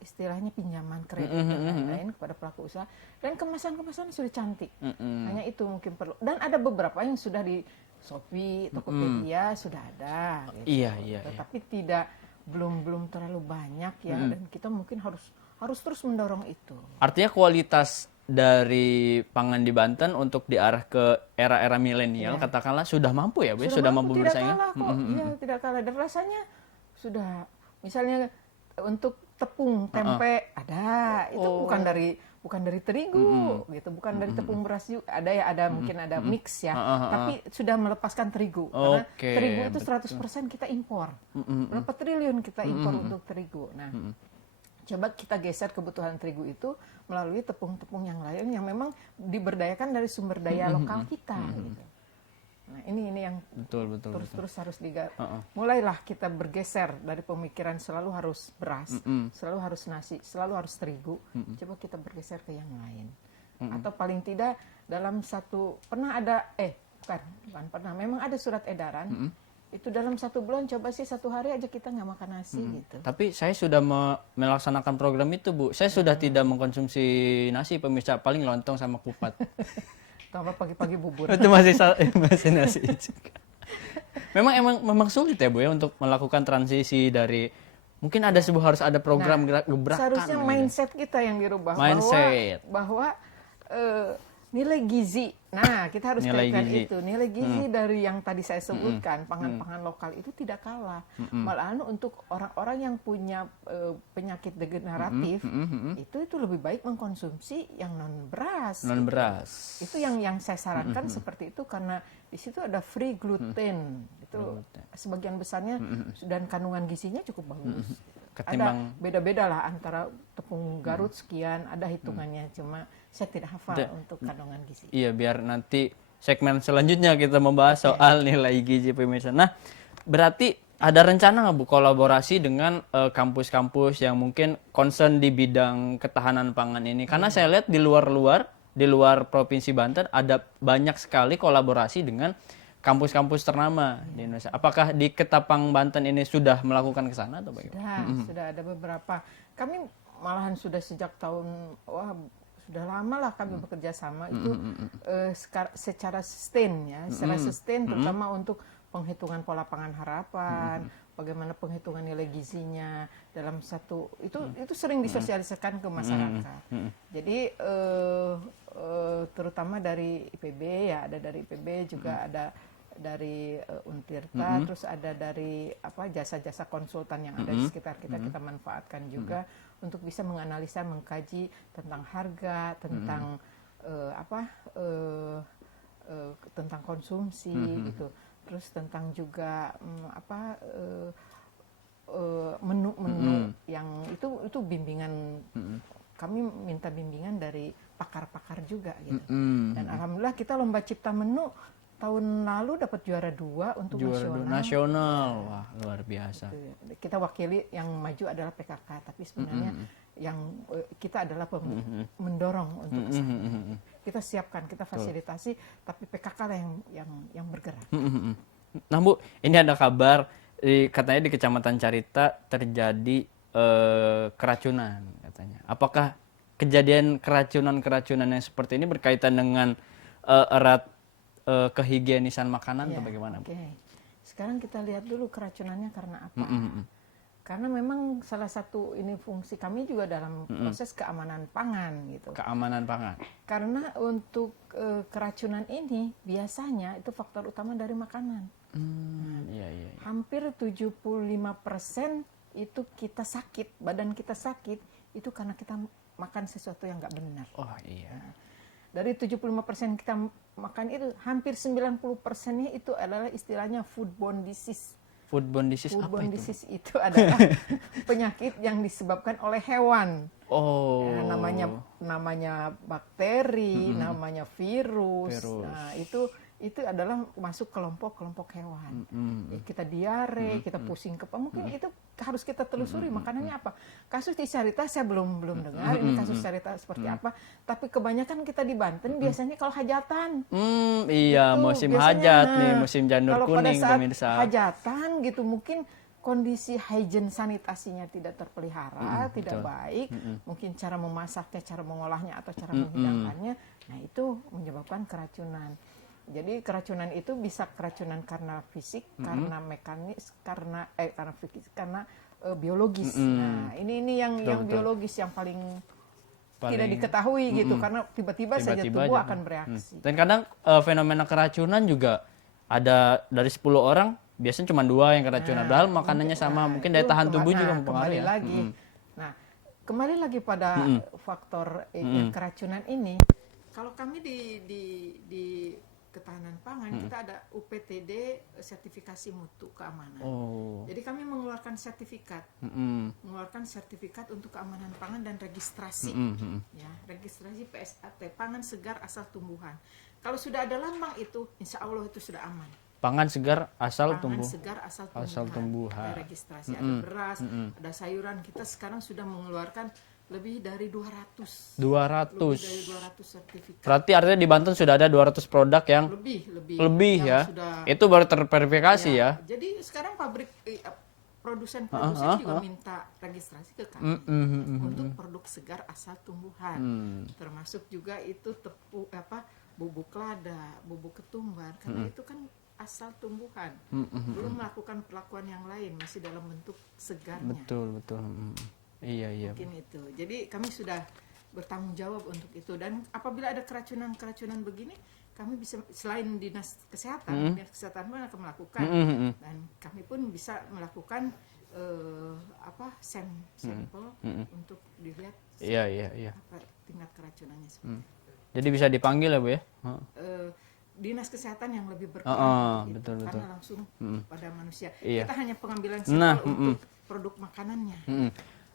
istilahnya pinjaman kredit dan lain-lain kepada pelaku usaha, dan kemasan-kemasan sudah cantik. Hanya itu mungkin perlu. Dan ada beberapa yang sudah di Shopee, Tokopedia sudah ada. Gitu. Iya. Tetapi belum terlalu banyak ya, dan kita mungkin harus terus mendorong itu. Artinya kualitas dari pangan di Banten untuk diarah ke era-era milenial, katakanlah sudah mampu ya Bu, sudah mampu bersaing. Tidak kalah kok, tidak kalah. Dan rasanya sudah, misalnya untuk tepung tempe ada, itu bukan dari terigu gitu, bukan dari tepung beras juga, ada mungkin ada mix ya, tapi sudah melepaskan terigu, karena terigu itu 100% kita impor, berapa triliun kita impor untuk terigu. Nah, coba kita geser kebutuhan terigu itu melalui tepung-tepung yang lain yang memang diberdayakan dari sumber daya lokal kita gitu. Nah, ini yang Betul. terus harus mulailah kita bergeser dari pemikiran selalu harus beras, selalu harus nasi, selalu harus terigu. Coba kita bergeser ke yang lain. Atau paling tidak dalam bukan pernah, memang ada surat edaran. Itu dalam 1 bulan coba sih 1 hari aja kita nggak makan nasi gitu. Tapi saya sudah melaksanakan program itu, Bu. Saya sudah tidak mengkonsumsi nasi, pemirsa, paling lontong sama kupat. Tambah pagi-pagi bubur. Itu masih nasi juga. Memang sulit ya, Bu, ya, untuk melakukan transisi dari mungkin ada harus ada program gebrakan. Seharusnya gitu. mindset kita yang dirubah bahwa nilai gizi. Nah, kita harus kaitkan itu. Nilai gizi dari yang tadi saya sebutkan, pangan-pangan lokal itu tidak kalah. Malahan untuk orang-orang yang punya penyakit degeneratif, itu lebih baik mengkonsumsi yang non beras. Itu yang saya sarankan seperti itu karena di situ ada free gluten. Itu sebagian besarnya dan kandungan gizinya cukup bagus. Ada beda-beda lah antara tepung Garut sekian, ada hitungannya, cuma saya tidak hafal untuk kandungan gizi. Iya, biar nanti segmen selanjutnya kita membahas soal nilai gizi, pemirsa. Nah, berarti ada rencana nggak, Bu, kolaborasi dengan kampus-kampus yang mungkin concern di bidang ketahanan pangan ini? Karena saya lihat di luar Provinsi Banten ada banyak sekali kolaborasi dengan kampus-kampus ternama di Indonesia. Apakah di Ketapang Banten ini sudah melakukan ke sana atau bagaimana? Sudah ada beberapa. Kami malahan sudah sejak sudah lama lah kami bekerja sama itu secara sustain ya, secara sustain terutama untuk penghitungan pola pangan harapan, bagaimana penghitungan nilai gizinya dalam satu itu sering disosialisasikan ke masyarakat. Jadi terutama dari IPB ya, ada dari IPB juga ada dari Untirta, terus ada dari jasa-jasa konsultan yang ada di sekitar kita manfaatkan juga untuk bisa menganalisa, mengkaji tentang harga, tentang tentang konsumsi gitu, terus tentang juga menu-menu yang itu bimbingan. Kami minta bimbingan dari pakar-pakar juga gitu. Dan alhamdulillah kita lomba cipta menu tahun lalu dapat juara 2 untuk nasional. Wah, luar biasa. Kita wakili, yang maju adalah PKK, tapi sebenarnya yang kita adalah mendorong untuk kesana. Kita siapkan, kita fasilitasi, tapi PKK lah yang bergerak. Nah, Bu, ini ada kabar katanya di Kecamatan Carita terjadi keracunan katanya. Apakah kejadian keracunan yang seperti ini berkaitan dengan erat kehigienisan makanan atau bagaimana, Bu? Sekarang kita lihat dulu keracunannya karena apa. Karena memang salah satu ini fungsi kami juga dalam proses keamanan pangan gitu. Keamanan pangan. Karena untuk keracunan ini biasanya itu faktor utama dari makanan. Hampir 75% itu kita sakit, badan kita sakit itu karena kita makan sesuatu yang nggak benar. Oh iya. Dari 75% kita makan itu, hampir 90%-nya itu adalah istilahnya foodborne disease. Foodborne disease apa itu? Foodborne disease itu adalah penyakit yang disebabkan oleh hewan. Ya, namanya bakteri, namanya virus. Nah, itu adalah masuk kelompok hewan. Kita diare, kita pusing kepala, mungkin itu harus kita telusuri makanannya apa. Kasus di Carita saya belum dengar ini kasus Carita seperti apa, tapi kebanyakan kita di Banten biasanya kalau hajatan. Iya, itu, musim hajat nih, musim janur kuning, pada saat pemirsa. hajatan gitu mungkin kondisi hygiene sanitasinya tidak terpelihara, tidak baik, mungkin cara memasaknya, cara mengolahnya atau cara menghidangkannya, nah itu menyebabkan keracunan. Jadi keracunan itu bisa keracunan karena fisik, karena mekanis, karena biologis. Nah, ini yang biologis yang paling tidak diketahui gitu, karena tiba-tiba saja tubuh akan bereaksi. Dan kadang fenomena keracunan juga ada dari 10 orang, biasanya cuma 2 yang keracunan. Padahal makanannya sama, mungkin daya tahan tubuh juga mempengaruhi. Nah, kembali lagi pada faktor keracunan ini. Kalau kami di ketahanan pangan, kita ada UPTD sertifikasi mutu keamanan. Jadi kami mengeluarkan sertifikat, untuk keamanan pangan dan registrasi, ya, registrasi PSAT, pangan segar asal tumbuhan. Kalau sudah ada lambang itu, insya Allah itu sudah aman. Pangan segar asal Pangan tumbuh. segar asal Asal tumbuhan. Ada registrasi, ada beras, ada sayuran. Kita sekarang sudah mengeluarkan lebih dari 200. 200. Lebih dari 200 sertifikat. Berarti artinya di Banten sudah ada 200 produk yang lebih yang ya. sudah- Itu baru terverifikasi ya. Jadi sekarang produsen-produsen juga minta registrasi ke kami untuk produk segar asal tumbuhan. Termasuk juga itu bubuk lada, bubuk ketumbar, karena itu kan asal tumbuhan. Belum melakukan perlakuan yang lain, masih dalam bentuk segarnya. Betul. Iya. Mungkin itu. Jadi kami sudah bertanggung jawab untuk itu, dan apabila ada keracunan begini, kami bisa selain dinas kesehatan pun akan melakukan, dan kami pun bisa melakukan sampel untuk dilihat apa tingkat keracunannya seperti itu. Jadi bisa dipanggil ya Bu ya? Dinas kesehatan yang lebih berperan betul. karena langsung pada manusia. Iya. Kita hanya pengambilan sampel untuk produk makanannya.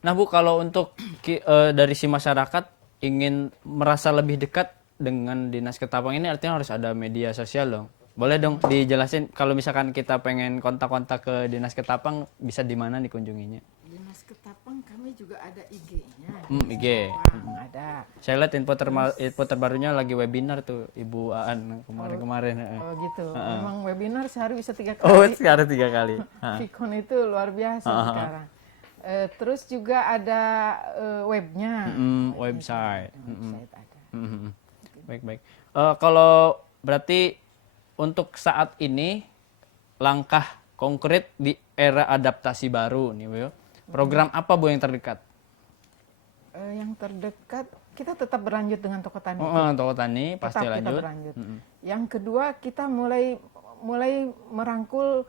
Nah Bu, kalau untuk dari si masyarakat ingin merasa lebih dekat dengan Dinas Ketapang ini, artinya harus ada media sosial dong. Boleh dong dijelasin kalau misalkan kita pengen kontak-kontak ke Dinas Ketapang, bisa di mana dikunjunginya? Dinas Ketapang kami juga ada IG-nya. IG. Ada. Saya lihat info terbarunya lagi webinar tuh Ibu Aan kemarin. Oh gitu. Memang webinar sehari bisa 3 kali. Oh, sekarang 3 kali. Vicon itu luar biasa sekarang. Terus juga ada webnya. Website. Website ada. Baik. Kalau berarti untuk saat ini langkah konkret di era adaptasi baru nih Bu, program apa Bu yang terdekat? Yang terdekat kita tetap berlanjut dengan toko tani. Toko tani pasti tetap lanjut. Kita berlanjut. Yang kedua kita mulai merangkul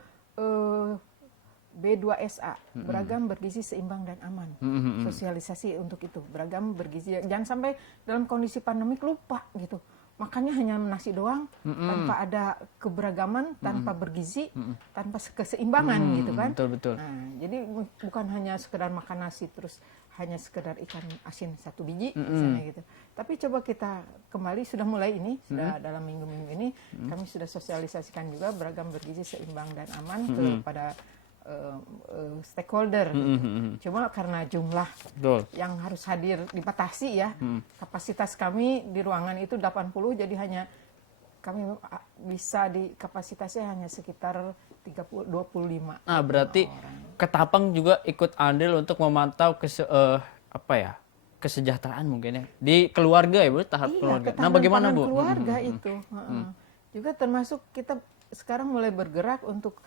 B2SA, beragam, bergizi, seimbang dan aman. Sosialisasi untuk itu, beragam, bergizi. Jangan sampai dalam kondisi pandemik lupa gitu. Makanya hanya nasi doang, tanpa ada keberagaman, tanpa bergizi, tanpa keseimbangan gitu kan. Betul. Nah, jadi bukan hanya sekedar makan nasi terus hanya sekedar ikan asin 1 biji misalnya gitu. Tapi coba kita kembali, sudah mulai ini, sudah dalam minggu-minggu ini kami sudah sosialisasikan juga beragam, bergizi, seimbang dan aman kepada stakeholder. Cuma karena jumlah yang harus hadir dibatasi ya, kapasitas kami di ruangan itu 80, jadi hanya kami bisa di kapasitasnya hanya sekitar 25. Nah, berarti Ketapang juga ikut andil untuk memantau kesejahteraan mungkin ya di keluarga ya Bu, tahap keluarga. Nah, bagaimana Bu? Keluarga itu. Juga termasuk kita sekarang mulai bergerak untuk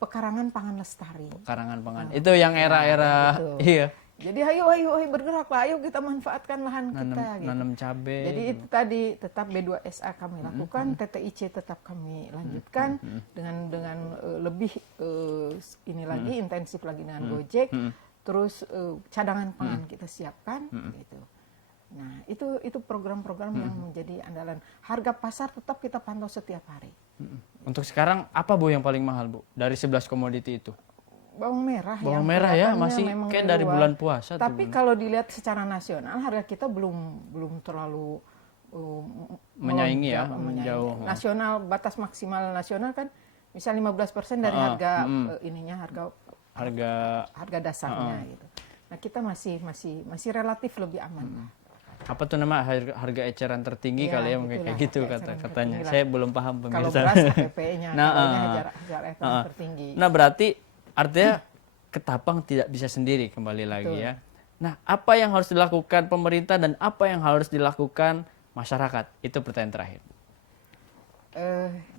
pekarangan pangan lestari. Pekarangan pangan. Itu yang era-era iya. Jadi ayo bergeraklah, ayo kita manfaatkan lahan kita. Nanam cabai. Jadi itu tadi tetap B2SA kami lakukan, TTIC tetap kami lanjutkan dengan lebih ini lagi intensif lagi dengan Gojek. Terus cadangan pangan kita siapkan gitu. Nah, itu program-program yang menjadi andalan. Harga pasar tetap kita pantau setiap hari. Untuk sekarang apa Bu yang paling mahal Bu dari 11 komoditi itu? Bawang merah. Bawang merah ya, masih kayak dari bulan puasa. Tapi kalau dilihat secara nasional harga kita belum terlalu menyaingi ya, jauh. Nasional, batas maksimal nasional kan misal 15% dari harga harga dasarnya gitu. Nah, kita masih relatif lebih aman lah. Apa tuh nama harga eceran tertinggi kali ya, mungkin kayak gitu katanya. Saya belum paham Kalau pemirsa. beras HPP-nya harga eceran tertinggi. Nah, berarti artinya Ketapang tidak bisa sendiri kembali lagi ya. Nah, apa yang harus dilakukan pemerintah dan apa yang harus dilakukan masyarakat? Itu pertanyaan terakhir.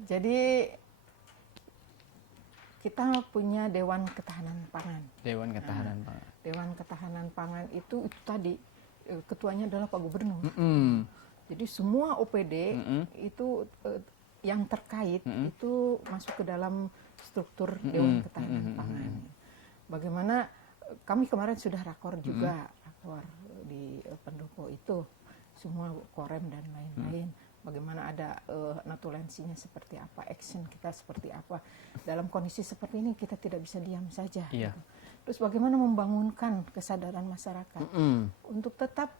Jadi kita punya Dewan Ketahanan Pangan. Dewan Ketahanan Pangan. Dewan Ketahanan Pangan itu tadi ketuanya adalah Pak Gubernur. Jadi semua OPD itu yang terkait itu masuk ke dalam struktur Dewan Ketahanan Pangan. Bagaimana kami kemarin sudah rakor juga, rakor di pendopo itu, semua korem dan lain-lain. Bagaimana ada natulensinya seperti apa, action kita seperti apa. Dalam kondisi seperti ini kita tidak bisa diam saja. Iya. Gitu. Terus bagaimana membangunkan kesadaran masyarakat untuk tetap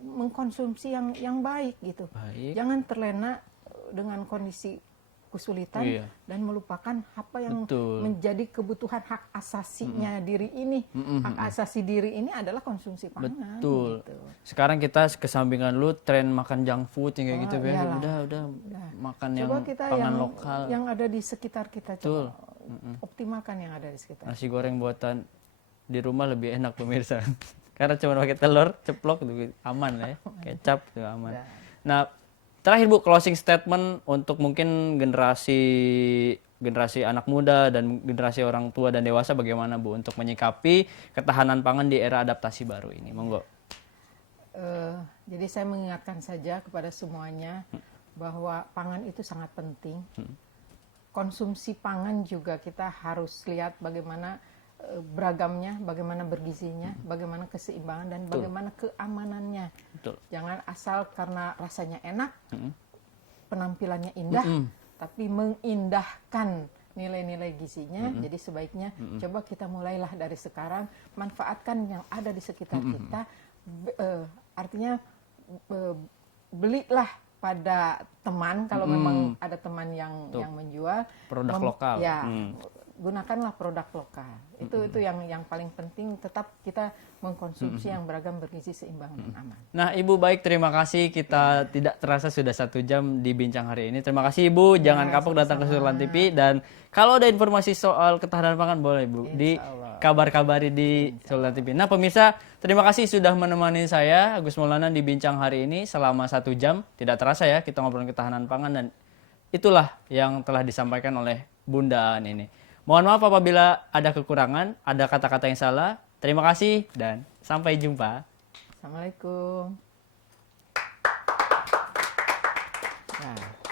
mengkonsumsi yang baik gitu. Baik. Jangan terlena dengan kondisi kesulitan Iya. dan melupakan apa yang Betul. menjadi kebutuhan hak asasinya diri ini. Hak asasi diri ini adalah konsumsi pangan. Betul. Gitu. Sekarang kita kesampingan lu tren makan junk food yang kayak gitu ya. iyalah. Udah makan Coba yang kita pangan lokal. yang ada di sekitar kita coba optimalkan yang ada di sekitar. Nasi goreng buatan di rumah lebih enak pemirsa. Karena cuma pakai telur, ceplok gitu, aman lah ya. Kecap tuh aman. Nah, terakhir Bu, closing statement untuk mungkin generasi anak muda dan generasi orang tua dan dewasa bagaimana Bu untuk menyikapi ketahanan pangan di era adaptasi baru ini. Monggo. Jadi saya mengingatkan saja kepada semuanya bahwa pangan itu sangat penting. Konsumsi pangan juga kita harus lihat bagaimana beragamnya, bagaimana bergizinya, bagaimana keseimbangan dan bagaimana keamanannya. Betul. Jangan asal karena rasanya enak, penampilannya indah, tapi mengindahkan nilai-nilai gizinya. Jadi sebaiknya coba kita mulailah dari sekarang, manfaatkan yang ada di sekitar kita. Artinya belilah pada teman kalau memang ada teman yang menjual Produk lokal. Ya, gunakanlah produk lokal. Itu yang paling penting. Tetap kita mengkonsumsi yang beragam, bergizi, seimbang dan aman. Nah, Ibu baik, terima kasih. Kita tidak terasa sudah 1 jam di bincang hari ini. Terima kasih Ibu. Jangan kapok datang ke Sultan TV, dan kalau ada informasi soal ketahanan pangan boleh Bu dikabar-kabari di Sultan TV. Nah, pemirsa, terima kasih sudah menemani saya Agus Maulana di bincang hari ini selama 1 jam. Tidak terasa ya kita ngobrolin ketahanan pangan, dan itulah yang telah disampaikan oleh Bunda An ini. Mohon maaf apabila ada kekurangan, ada kata-kata yang salah. Terima kasih dan sampai jumpa. Assalamualaikum. Nah.